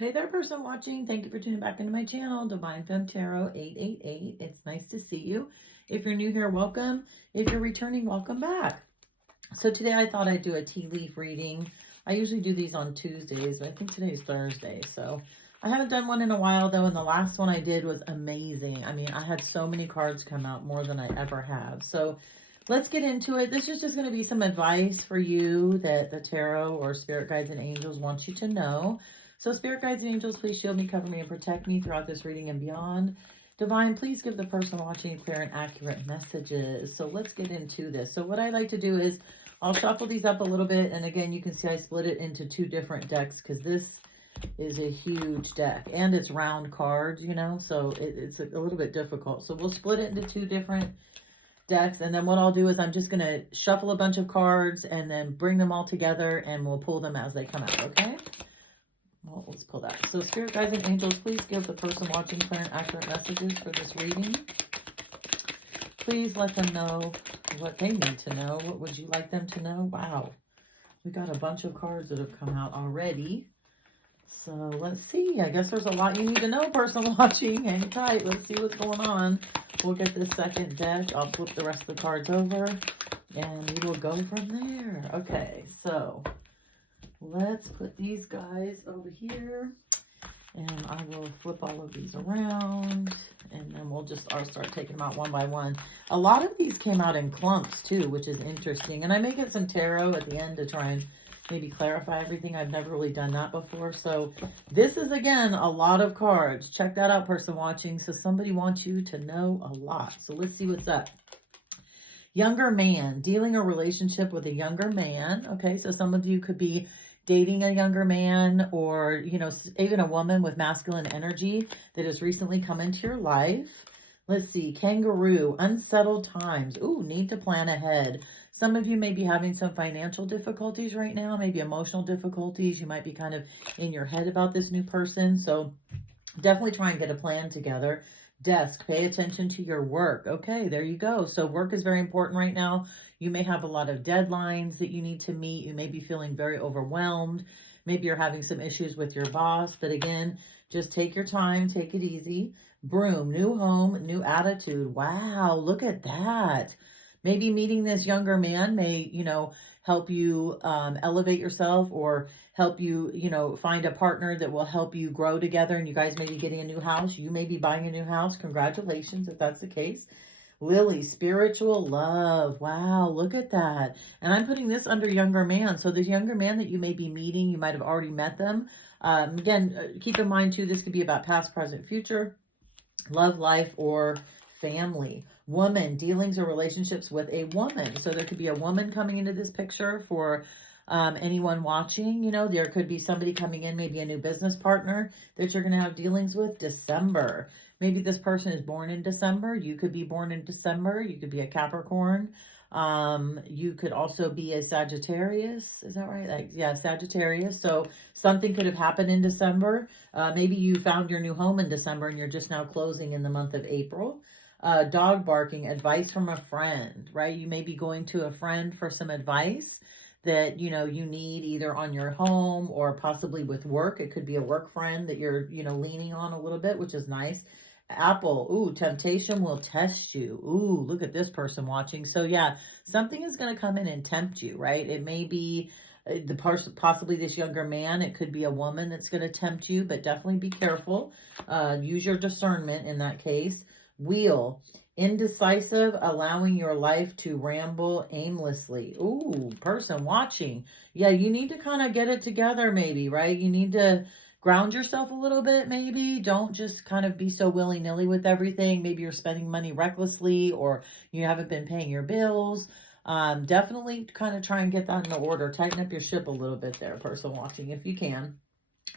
Hey there, person watching. Thank you for tuning back into my channel, Divine Femme Tarot 888. It's nice to see you. If you're new here, welcome. If you're returning, welcome back. So today I thought I'd do a tea leaf reading. I usually do these on Tuesdays, but I think today's Thursday. So I haven't done one in a while though, and the last one I did was amazing. I mean, I had so many cards come out, more than I ever have. So let's get into it. This is just going to be some advice for you that the tarot or spirit guides and angels want you to know. So spirit guides and angels, please shield me, cover me, and protect me throughout this reading and beyond. Divine, please give the person watching clear and accurate messages. So let's get into this. So what I like to do is I'll shuffle these up a little bit. And again, you can see I split it into two different decks because this is a huge deck. And it's round cards, you know, so it's a little bit difficult. So we'll split it into two different decks. And then what I'll do is I'm just going to shuffle a bunch of cards and then bring them all together and we'll pull them as they come out, okay? Well, let's pull that. So spirit guides and angels, please give the person watching clear and accurate messages for this reading. Please let them know what they need to know. What would you like them to know? Wow. We got a bunch of cards that have come out already. So let's see. I guess there's a lot you need to know, person watching. Hang tight. Let's see what's going on. We'll get this second deck. I'll flip the rest of the cards over and we will go from there. Okay, so let's put these guys over here and I will flip all of these around and then we'll just start taking them out one by one. A lot of these came out in clumps too, which is interesting. And I may get some tarot at the end to try and maybe clarify everything. I've never really done that before. So this is, again, a lot of cards. Check that out, person watching. So somebody wants you to know a lot. So let's see what's up. Younger man, dealing a relationship with a younger man. Okay, so some of you could be dating a younger man or, you know, even a woman with masculine energy that has recently come into your life. Let's see, kangaroo, unsettled times. Ooh, need to plan ahead. Some of you may be having some financial difficulties right now, maybe emotional difficulties. You might be kind of in your head about this new person. So definitely try and get a plan together. Desk, pay attention to your work. Okay, there you go. So work is very important right now. You may have a lot of deadlines that you need to meet. You may be feeling very overwhelmed. Maybe you're having some issues with your boss. But again, just take your time, take it easy. Broom, new home, new attitude. Wow, look at that. Maybe meeting this younger man may, you know, help you elevate yourself or help you, you know, find a partner that will help you grow together. And you guys may be getting a new house. You may be buying a new house. Congratulations if that's the case. Lily, spiritual love. Wow, look at that. And I'm putting this under younger man. So this younger man that you may be meeting, you might have already met them. Again, keep in mind too, this could be about past, present, future, love, life, or family. Woman, dealings or relationships with a woman. So there could be a woman coming into this picture for anyone watching. You know, there could be somebody coming in, maybe a new business partner that you're going to have dealings with. December. Maybe this person is born in December. You could be born in December. You could be a Capricorn. You could also be a Sagittarius. Is that right? Like, yeah, Sagittarius. So something could have happened in December. Maybe you found your new home in December and you're just now closing in the month of April. Dog barking, advice from a friend, right? You may be going to a friend for some advice that, you know, you need either on your home or possibly with work. It could be a work friend that you're, you know, leaning on a little bit, which is nice. Apple, ooh, temptation will test you. Ooh, look at this person watching. So yeah, something is going to come in and tempt you, right? It may be the person, possibly this younger man. It could be a woman that's going to tempt you, but definitely be careful. Use your discernment in that case. Wheel, indecisive, allowing your life to ramble aimlessly. Ooh, person watching. Yeah, you need to kind of get it together maybe, right? You need to ground yourself a little bit maybe. Don't just kind of be so willy-nilly with everything. Maybe you're spending money recklessly or you haven't been paying your bills. Definitely kind of try and get that in order. Tighten up your ship a little bit there, person watching, if you can.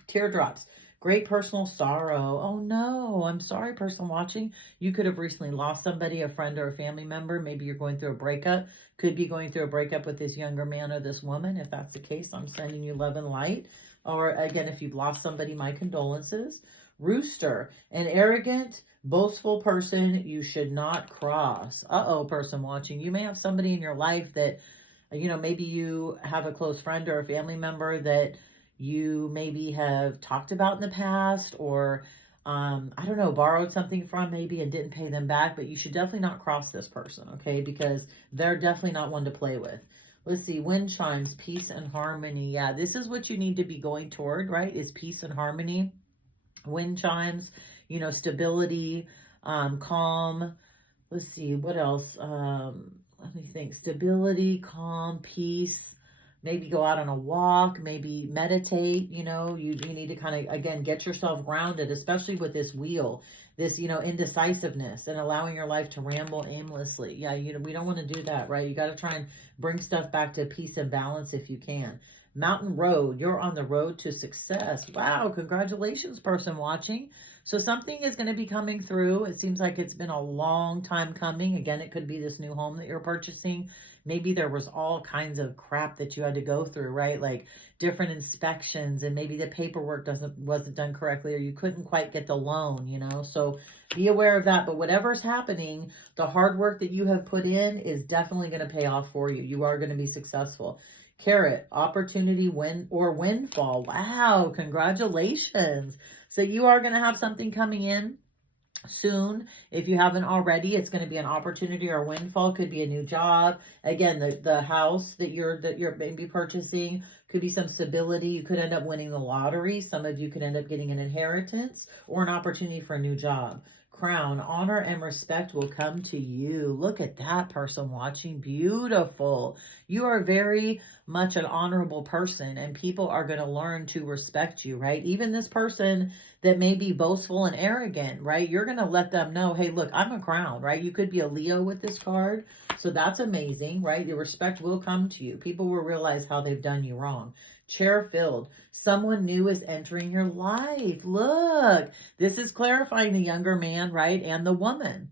Teardrops. Great personal sorrow. Oh no, I'm sorry, person watching. You could have recently lost somebody, a friend or a family member. Maybe you're going through a breakup. Could be going through a breakup with this younger man or this woman. If that's the case, I'm sending you love and light. Or again, if you've lost somebody, my condolences. Rooster, an arrogant, boastful person you should not cross. Uh-oh, person watching. You may have somebody in your life that, you know, maybe you have a close friend or a family member that you maybe have talked about in the past, or I don't know, borrowed something from maybe and didn't pay them back, but you should definitely not cross this person, okay? Because they're definitely not one to play with. Let's see, wind chimes, peace and harmony. Yeah, this is what you need to be going toward, right? Is peace and harmony. Wind chimes, you know, stability, calm. Let's see, what else? Let me think. Stability, calm, peace. Maybe go out on a walk, maybe meditate, you know, you need to kind of, again, get yourself grounded, especially with this wheel, this, you know, indecisiveness and allowing your life to ramble aimlessly. Yeah, you know, we don't want to do that, right? You got to try and bring stuff back to peace and balance if you can. Mountain Road, you're on the road to success. Wow, congratulations, person watching. So something is going to be coming through. It seems like it's been a long time coming. Again, it could be this new home that you're purchasing. Maybe there was all kinds of crap that you had to go through, right? Like different inspections, and maybe the paperwork wasn't done correctly, or you couldn't quite get the loan, you know? So be aware of that. But whatever's happening, the hard work that you have put in is definitely going to pay off for you. You are going to be successful. Carrot, opportunity, win or windfall. Wow, congratulations. So you are going to have something coming in soon. If you haven't already, it's going to be an opportunity or a windfall. Could be a new job. Again, the house that you're maybe purchasing could be some stability. You could end up winning the lottery. Some of you could end up getting an inheritance or an opportunity for a new job. Crown, honor and respect will come to you. Look at that person watching. Beautiful. You are very much an honorable person, and people are going to learn to respect you, right? Even this person that may be boastful and arrogant, right? You're going to let them know, hey, look, I'm a crown, right? You could be a Leo with this card. So that's amazing, right? Your respect will come to you. People will realize how they've done you wrong. Chair filled. Someone new is entering your life. Look, this is clarifying the younger man, right? And the woman.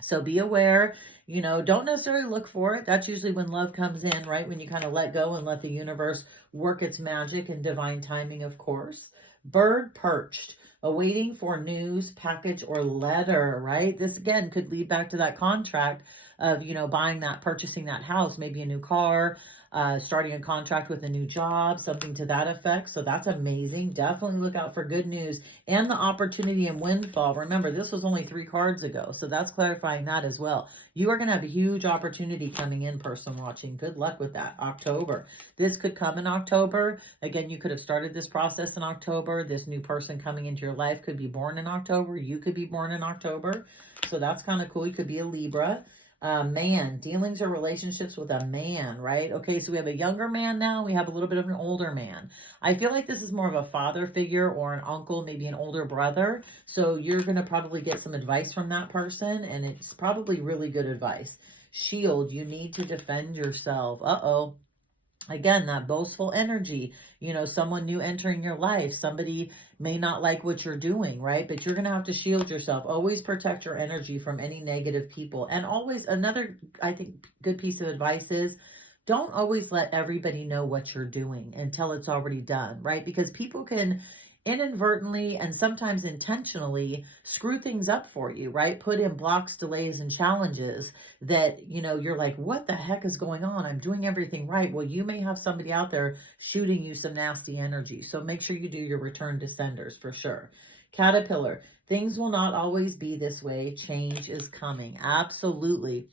So be aware, you know, don't necessarily look for it. That's usually when love comes in, right? When you kind of let go and let the universe work its magic and divine timing, of course. Bird perched, awaiting for news, package, or letter, right? This again could lead back to that contract of, you know, purchasing that house, maybe a new car, starting a contract with a new job, something to that effect. So that's amazing. Definitely look out for good news and the opportunity and windfall. Remember, this was only 3 cards ago, so that's clarifying that as well. You are going to have a huge opportunity coming in, person watching. Good luck with that. October. This could come in October. Again, you could have started this process in October. This new person coming into your life could be born in October. You could be born in October. So that's kind of cool. You could be a Libra. Man, dealings or relationships with a man, right? Okay, so we have a younger man now. We have a little bit of an older man. I feel like this is more of a father figure or an uncle, maybe an older brother. So you're going to probably get some advice from that person, and it's probably really good advice. Shield, you need to defend yourself. Uh-oh. Again, that boastful energy, you know, someone new entering your life, somebody may not like what you're doing, right? But you're going to have to shield yourself. Always protect your energy from any negative people. And always, another, I think, good piece of advice is don't always let everybody know what you're doing until it's already done, right? Because people can inadvertently and sometimes intentionally screw things up for you, right? Put in blocks, delays, and challenges that, you know, you're like, what the heck is going on? I'm doing everything right. Well, you may have somebody out there shooting you some nasty energy. So make sure you do your return to senders for sure. Caterpillar, things will not always be this way. Change is coming. Absolutely.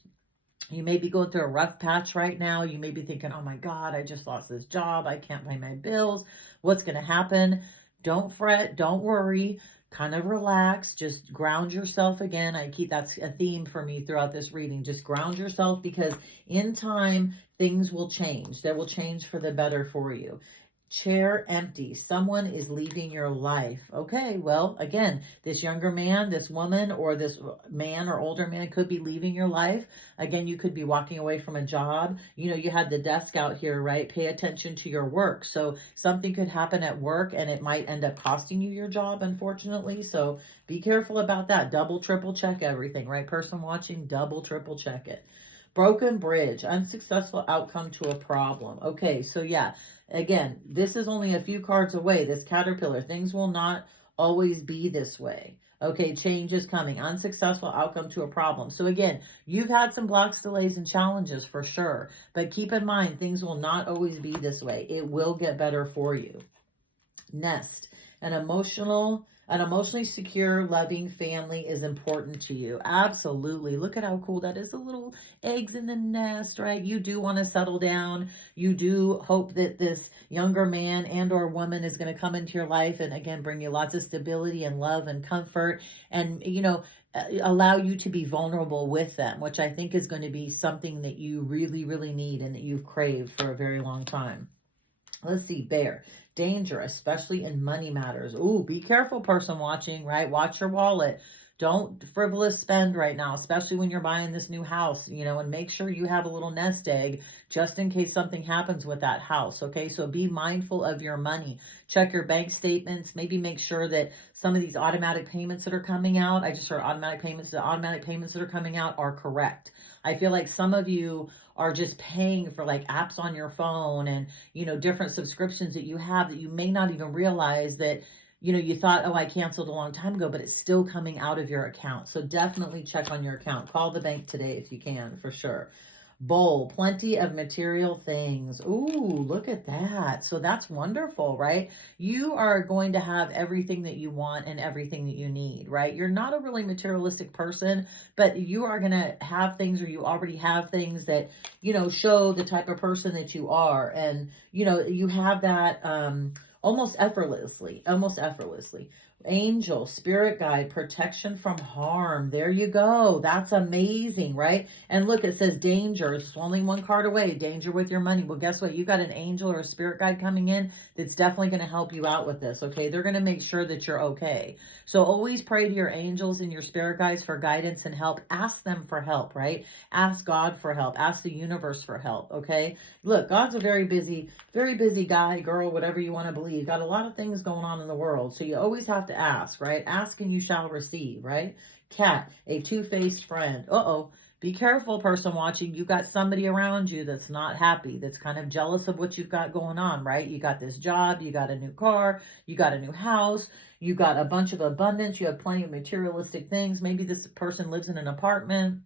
You may be going through a rough patch right now. You may be thinking, oh my God, I just lost this job. I can't pay my bills. What's going to happen? Don't fret. Don't worry. Kind of relax. Just ground yourself again. That's a theme for me throughout this reading. Just ground yourself, because in time, things will change. They will change for the better for you. Chair empty. Someone is leaving your life. Okay, well, again, this younger man, this woman, or this man or older man could be leaving your life. Again, you could be walking away from a job. You know, you had the desk out here, right? Pay attention to your work. So something could happen at work and it might end up costing you your job, unfortunately. So be careful about that. Double, triple check everything, right? Person watching, double, triple check it. Broken bridge, unsuccessful outcome to a problem. Okay, so yeah, again, this is only a few cards away. This caterpillar, things will not always be this way. Okay, change is coming. Unsuccessful outcome to a problem. So again, you've had some blocks, delays, and challenges for sure. But keep in mind, things will not always be this way. It will get better for you. Nest. An emotionally secure, loving family is important to you. Absolutely. Look at how cool that is. The little eggs in the nest, right? You do want to settle down. You do hope that this younger man and or woman is going to come into your life and again bring you lots of stability and love and comfort and allow you to be vulnerable with them, which I think is going to be something that you really, really need and that you've craved for a very long time. Let's see, Bear. Danger, especially in money matters. Ooh, be careful, person watching, right? Watch your wallet. Don't frivolous spend right now, especially when you're buying this new house, and make sure you have a little nest egg just in case something happens with that house, okay? So be mindful of your money. Check your bank statements. Maybe make sure that some of these automatic payments that are coming out, I just heard automatic payments, the automatic payments that are coming out are correct. I feel like some of you are just paying for like apps on your phone and, different subscriptions that you have that you may not even realize that, you thought, oh, I canceled a long time ago, but it's still coming out of your account. So definitely check on your account. Call the bank today if you can, for sure. Bowl, plenty of material things. Ooh, look at that. So that's wonderful, right? You are going to have everything that you want and everything that you need, right? You're not a really materialistic person, but you are going to have things, or you already have things that, show the type of person that you are. And, you have that almost effortlessly. Angel, spirit guide, protection from harm. There you go. That's amazing, right? And look, it says danger. It's only one card away. Danger with your money. Well, guess what? You got an angel or a spirit guide coming in that's definitely going to help you out with this, okay? They're going to make sure that you're okay. So always pray to your angels and your spirit guides for guidance and help. Ask them for help, right? Ask God for help. Ask the universe for help, okay? Look, God's a very busy guy, girl, whatever you want to believe. Got a lot of things going on in the world. So you always have to ask, right? Ask and you shall receive, right? Cat, a two-faced friend. Uh-oh. Be careful, person watching. You got somebody around you that's not happy, that's kind of jealous of what you've got going on, right? You got this job, you got a new car, you got a new house, you got a bunch of abundance, you have plenty of materialistic things. Maybe this person lives in an apartment,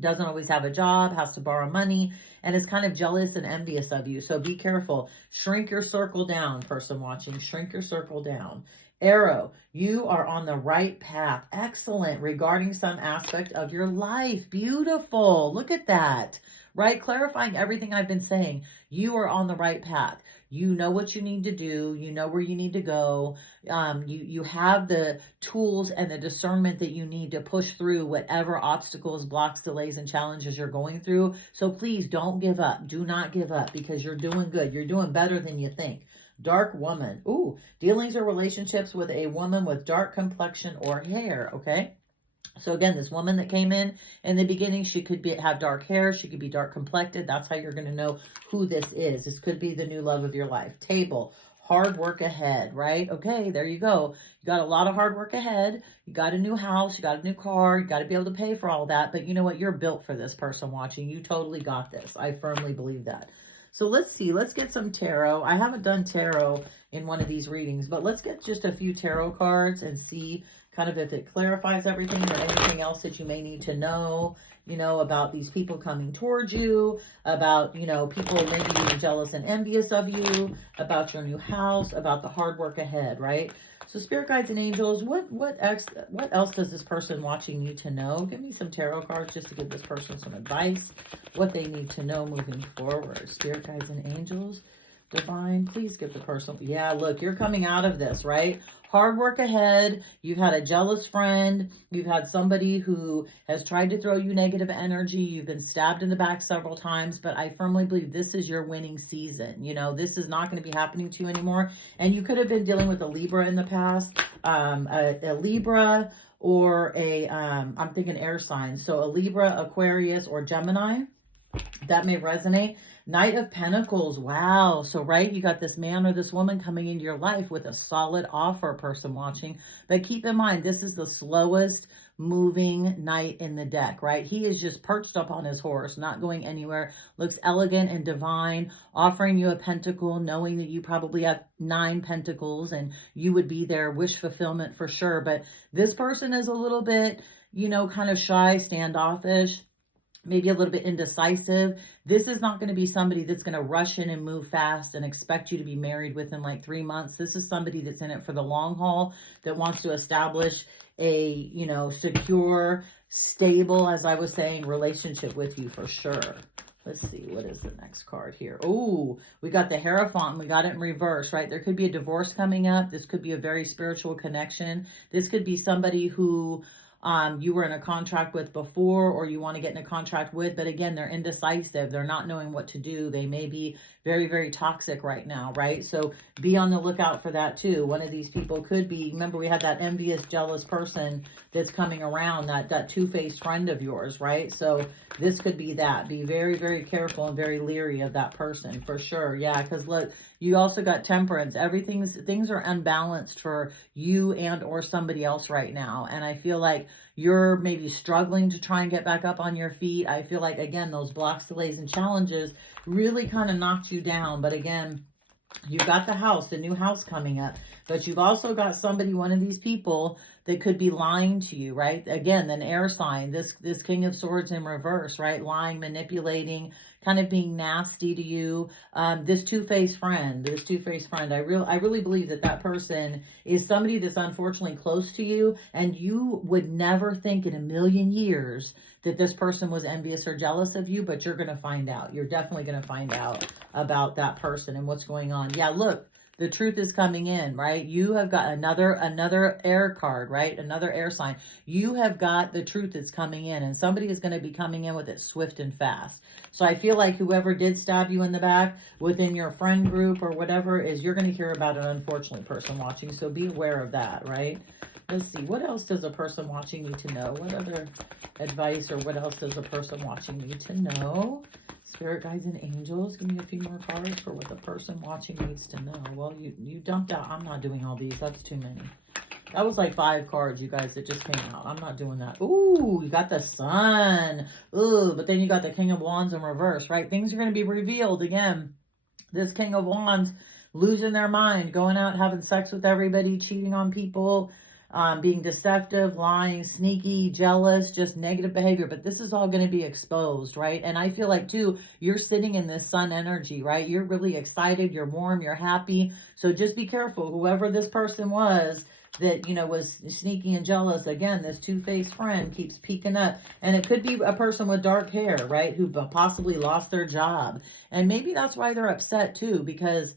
doesn't always have a job, has to borrow money, and is kind of jealous and envious of you. So be careful. Shrink your circle down, person watching. Shrink your circle down. Arrow, you are on the right path. Excellent. Regarding some aspect of your life. Beautiful. Look at that. Right? Clarifying everything I've been saying. You are on the right path. You know what you need to do. You know where you need to go. You have the tools and the discernment that you need to push through whatever obstacles, blocks, delays, and challenges you're going through. So please don't give up. Do not give up, because you're doing good. You're doing better than you think. Dark woman. Ooh, dealings or relationships with a woman with dark complexion or hair, okay? So again, this woman that came in the beginning, she could have dark hair. She could be dark complected. That's how you're going to know who this is. This could be the new love of your life. Table, hard work ahead, right? Okay, there you go. You got a lot of hard work ahead. You got a new house. You got a new car. You got to be able to pay for all that. But you know what? You're built for this, person watching. You totally got this. I firmly believe that. So let's see. Let's get some tarot. I haven't done tarot in one of these readings, but let's get just a few tarot cards and see kind of if it clarifies everything or anything else that you may need to know, about these people coming towards you, about, people maybe being jealous and envious of you, about your new house, about the hard work ahead, right? So spirit guides and angels, what else does this person watching need to know? Give me some tarot cards just to give this person some advice, what they need to know moving forward. Spirit guides and angels, divine, please give the person. Yeah, look, you're coming out of this, right? Hard work ahead. You've had a jealous friend. You've had somebody who has tried to throw you negative energy. You've been stabbed in the back several times, but I firmly believe this is your winning season. This is not going to be happening to you anymore. And you could have been dealing with a Libra in the past, a Libra or I'm thinking air signs. So a Libra, Aquarius, or Gemini. That may resonate. Knight of Pentacles. Wow. So, right, you got this man or this woman coming into your life with a solid offer, person watching. But keep in mind, this is the slowest moving knight in the deck, right? He is just perched up on his horse, not going anywhere. Looks elegant and divine, offering you a pentacle, knowing that you probably have 9 pentacles and you would be their wish fulfillment for sure. But this person is a little bit, kind of shy, standoffish. maybe a little bit indecisive. This is not going to be somebody that's going to rush in and move fast and expect you to be married within like 3 months. This is somebody that's in it for the long haul, that wants to establish a, you know, secure, stable, as I was saying, relationship with you for sure. Let's see, what is the next card here? Oh, we got the Hierophant. We got it in reverse, right? There could be a divorce coming up. This could be a very spiritual connection. This could be somebody who you were in a contract with before, or you want to get in a contract with, but again, they're indecisive. They're not knowing what to do. They may be very, very toxic right now, right? So be on the lookout for that too. One of these people could be, remember we had that envious, jealous person that's coming around, that two-faced friend of yours, right? So this could be that. Be very, very careful and very leery of that person for sure. Yeah, because look, you also got Temperance. Things are unbalanced for you and or somebody else right now. And I feel like you're maybe struggling to try and get back up on your feet. I feel like, again, those blocks, delays, and challenges really kind of knocked you down. But again, you got the house, the new house coming up, but you've also got somebody, one of these people that could be lying to you, right? Again, an air sign, this King of Swords in reverse, right? Lying, manipulating, kind of being nasty to you. This two-faced friend, I really believe that person is somebody that's unfortunately close to you, and you would never think in a million years that this person was envious or jealous of you, but you're going to find out. You're definitely going to find out about that person and what's going on. Yeah, look, the truth is coming in, right? You have got another air card, right? Another air sign. You have got the truth that's coming in, and somebody is going to be coming in with it swift and fast. So I feel like whoever did stab you in the back within your friend group or whatever, is you're going to hear about an unfortunate person watching. So be aware of that, right? Let's see, what else does a person watching need to know? What other advice, or what else does a person watching need to know? Spirit guides and angels, give me a few more cards for what the person watching needs to know. Well, you dumped out. I'm not doing all these. That's too many. That was like 5 cards, you guys, that just came out. I'm not doing that. Ooh, you got the Sun. Ooh, but then you got the King of Wands in reverse, right? Things are going to be revealed again. This King of Wands losing their mind, going out, having sex with everybody, cheating on people, being deceptive, lying, sneaky, jealous, just negative behavior. But this is all going to be exposed, right? And I feel like, too, you're sitting in this Sun energy, right? You're really excited, you're warm, you're happy. So just be careful. Whoever this person was that, you know, was sneaky and jealous, again, this two-faced friend keeps peeking up. And it could be a person with dark hair, right, who possibly lost their job. And maybe that's why they're upset, too, because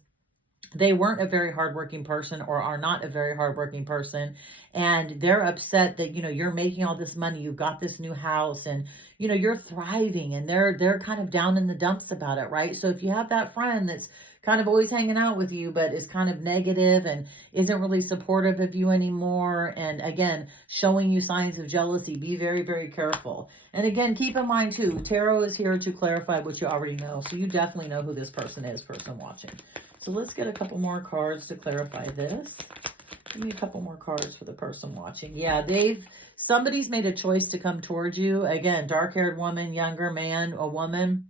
they weren't a very hardworking person, or are not a very hardworking person, and they're upset that, you know, you're making all this money, you've got this new house, and, you know, you're thriving, and they're kind of down in the dumps about it, right? So if you have that friend that's kind of always hanging out with you, but is kind of negative and isn't really supportive of you anymore, and again, showing you signs of jealousy, be very, very careful. And again, keep in mind too, tarot is here to clarify what you already know. So you definitely know who this person is, person watching. So let's get a couple more cards to clarify this. Give me a couple more cards for the person watching. Yeah, somebody's made a choice to come towards you. Again, dark-haired woman, younger man, a woman.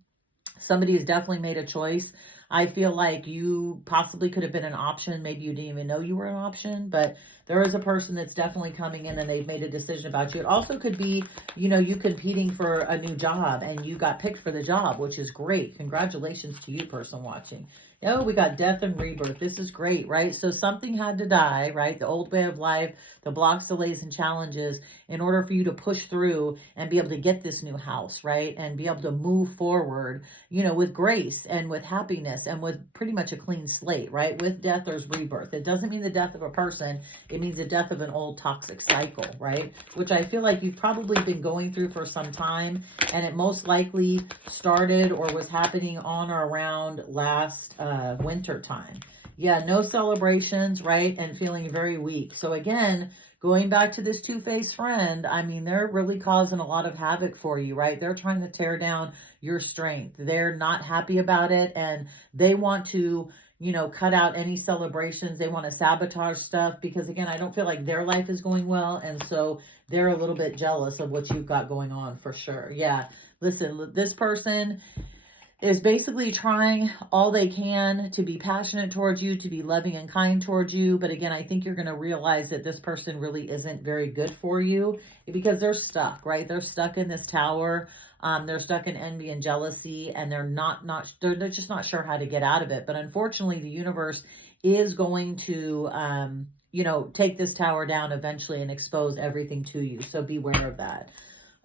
Somebody has definitely made a choice. I feel like you possibly could have been an option. Maybe you didn't even know you were an option, but there is a person that's definitely coming in and they've made a decision about you. It also could be, you know, you competing for a new job and you got picked for the job, which is great. Congratulations to you, person watching. Oh, we got death and rebirth. This is great, right? So something had to die, right? The old way of life, the blocks, delays, and challenges, in order for you to push through and be able to get this new house, right? And be able to move forward, you know, with grace and with happiness and with pretty much a clean slate, right? With death, there's rebirth. It doesn't mean the death of a person. It means the death of an old toxic cycle, right? Which I feel like you've probably been going through for some time, and it most likely started or was happening on or around last winter time. Yeah, no celebrations, right? And feeling very weak. So again, going back to this two-faced friend, I mean, they're really causing a lot of havoc for you, right? They're trying to tear down your strength. They're not happy about it, and they want to, you know, cut out any celebrations. They want to sabotage stuff because, again, I don't feel like their life is going well, and so they're a little bit jealous of what you've got going on for sure. Yeah, listen, this person is basically trying all they can to be passionate towards you, to be loving and kind towards you. But again, I think you're going to realize that this person really isn't very good for you because they're stuck, right? They're stuck in this tower. They're stuck in envy and jealousy, and they're just not sure how to get out of it. But unfortunately, the universe is going to, take this tower down eventually and expose everything to you. So beware of that.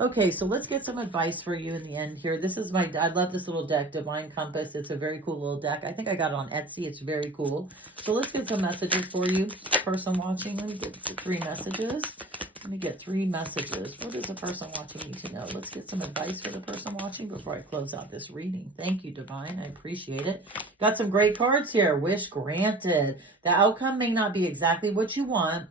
Okay, so let's get some advice for you in the end here. This is I love this little deck, Divine Compass. It's a very cool little deck. I think I got it on Etsy. It's very cool. So let's get some messages for you, person watching. Let me get 3 messages. Let me get 3 messages. What does the person watching need to know? Let's get some advice for the person watching before I close out this reading. Thank you, Divine. I appreciate it. Got some great cards here. Wish granted. The outcome may not be exactly what you want,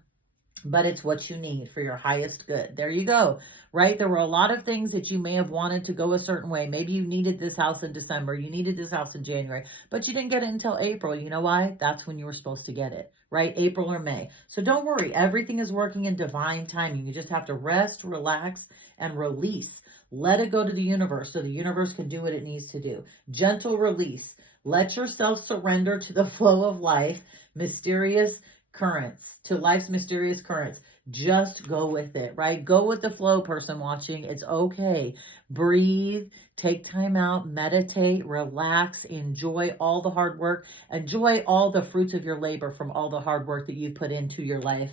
but it's what you need for your highest good. There you go, right? There were a lot of things that you may have wanted to go a certain way. Maybe you needed this house in December. You needed this house in January, but you didn't get it until April. You know why? That's when you were supposed to get it, right? April or May. So don't worry. Everything is working in divine timing. You just have to rest, relax, and release. Let it go to the universe so the universe can do what it needs to do. Gentle release. Let yourself surrender to the flow of life. Mysterious currents, to life's mysterious currents. Just go with it, right? Go with the flow, person watching. It's okay. Breathe, take time out, meditate, relax, enjoy all the hard work, enjoy all the fruits of your labor from all the hard work that you put into your life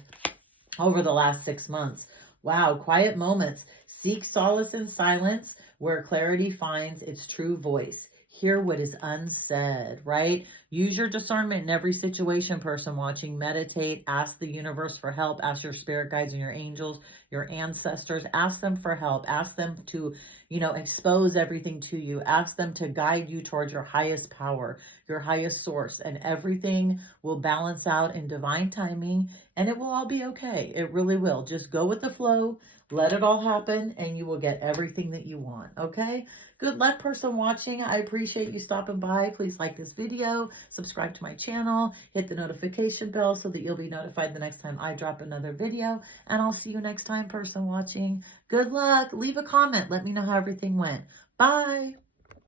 over the last 6 months. Wow, quiet moments. Seek solace in silence where clarity finds its true voice. Hear what is unsaid, right? Use your discernment in every situation, person watching. Meditate, ask the universe for help, ask your spirit guides and your angels, your ancestors, ask them for help, ask them to, expose everything to you, ask them to guide you towards your highest power, your highest source, and everything will balance out in divine timing, and it will all be okay. It really will. Just go with the flow, let it all happen, and you will get everything that you want, okay? Good luck, person watching. I appreciate you stopping by. Please like this video, subscribe to my channel, hit the notification bell so that you'll be notified the next time I drop another video, and I'll see you next time, person watching. Good luck. Leave a comment. Let me know how everything went. Bye.